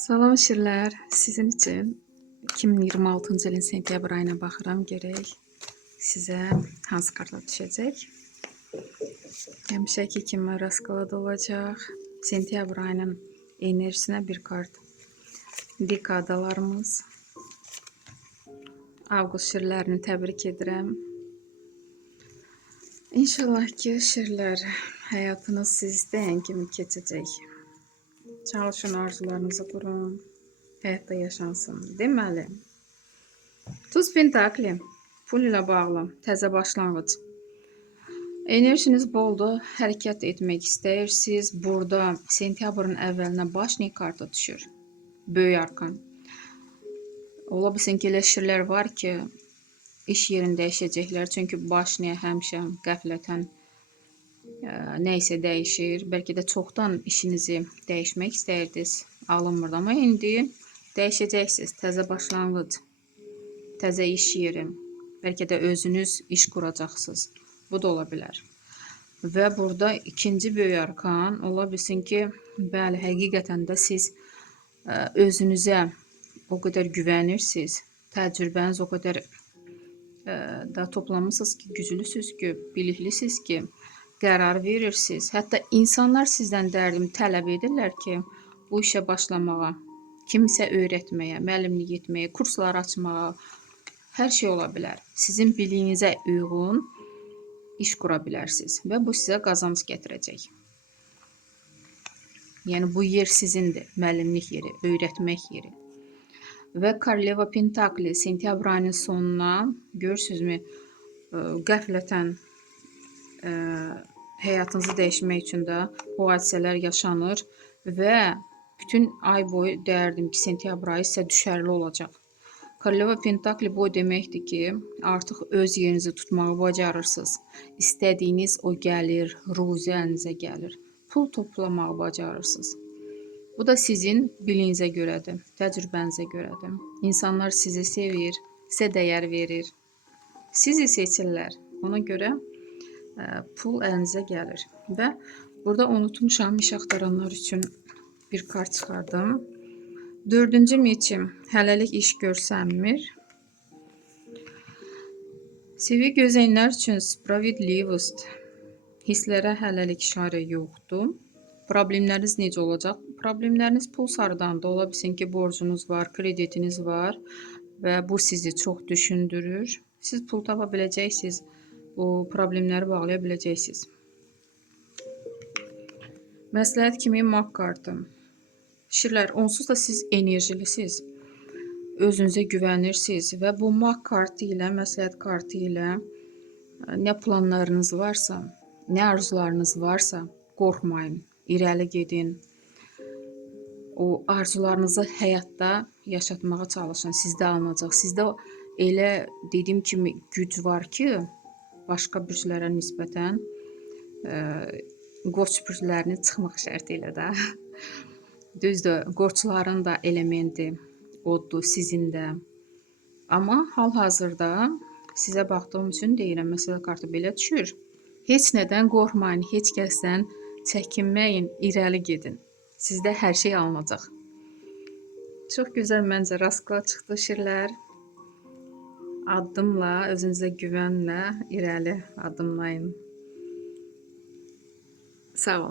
Salam şirlər, sizin üçün 2026-cı ilin sentyabr ayına baxıram, görək sizə hansı kartlar düşəcək. Həmişəki kimi rasklad olacaq. Sentyabr ayının enerjisinə bir kart. Dekadalarımız. Avqust şirlərini təbrik edirəm. İnşallah ki, şirlər, həyatınız siz istəyən kimi keçəcək. Çalışın, arzularınızı qurun, həyatda yaşansın. Deməli, Tuz Pentakli, pul ilə bağlı, təzə başlanğıc. Enerjiniz boldur, hərəkət etmək istəyirsiniz. Burada sentyabrın əvvəlinə Başnik kartı düşür. Böyük arkan. Ola bilsin ki, elə şirlər var ki, iş yerini dəyişəcəklər. Çünki Başnik həmişə qəflətən nəysə dəyişir. Bəlkə də çoxdan işinizi dəyişmək istəyirdiniz, alınmırdı. Amma indi dəyişəcəksiniz. Təzə başlanğıc, təzə iş yeri. Bəlkə də özünüz iş quracaqsınız. Bu da ola bilər. Və burada ikinci böyük arkan ola bilsin ki, bəli, həqiqətən də siz özünüzə o qədər güvənirsiniz. Təcrübəniz o qədər da toplanmışsınız ki, güclüsünüz ki, biliklisiniz ki, qərar verirsiniz. Hətta insanlar sizdən dərdimi tələb edirlər ki, bu işə başlamağa, kimisə öyrətməyə, müəllimlik etməyə, kurslar açmağa, hər şey ola bilər. Sizin biliyinizə uyğun iş qura bilərsiniz və bu sizə qazanc gətirəcək. Yəni, bu yer sizindir, müəllimlik yeri, öyrətmək yeri. Və Koroleva Pentakli sentyabr ayının sonuna, görürsünüzmü, qəflətən həyatınızı dəyişmək üçün də bu hadisələr yaşanır və bütün ay boyu deyərdim ki, sentyabr ayı sizə düşərli olacaq. Koroleva Pentakli bu deməkdir ki, artıq öz yerinizi tutmağı bacarırsınız. İstədiyiniz o gəlir, ruzi əlinizə gəlir. Pul toplamağı bacarırsınız. Bu da sizin biliyinizə görədir, təcrübənizə görədir. İnsanlar sizi sevir, sizə dəyər verir. Sizi seçirlər. Ona görə pul əlinizə gəlir. Və burada unutmuşam, iş axtaranlar üçün bir kart çıxardım. 4-cü meçim, hələlik iş görsənmir. Sevgi gözləyənlər üçün Spravedlivost, hisslərə hələlik işarə yoxdur. Problemləriniz necə olacaq? Problemləriniz pul sarıdan da ola bilsin ki, borcunuz var, kreditiniz var və bu sizi çox düşündürür. Siz pul tapa biləcəksiniz, bu problemləri bağlaya biləcəksiniz. Məsləhət kimi maq kartı. Şirlər, onsuz da siz enerjilisiniz, özünüzə güvənirsiniz və bu maq kartı ilə, məsləhət kartı ilə nə planlarınız varsa, nə arzularınız varsa, qorxmayın, irəli gedin. O arzularınızı həyatda yaşatmağa çalışın, sizdə alınacaq. Sizdə elə dediyim kimi güc var ki, başqa bürclərə nisbətən qoç bürclərini çıxmaq şərti ilə də. Düzdür, qoçların da elementi oddur, sizin də. Amma hal-hazırda sizə baxdığım üçün deyirəm, məsələ kartı belə düşür. Heç nədən qorxmayın, heç kəsdən çəkinməyin, irəli gedin. Sizdə hər şey alınacaq. Çox gözəl məncə rasklad çıxdı şirlər. Addımla, özünüzə güvənlə irəli addımlayın. Sağ olun.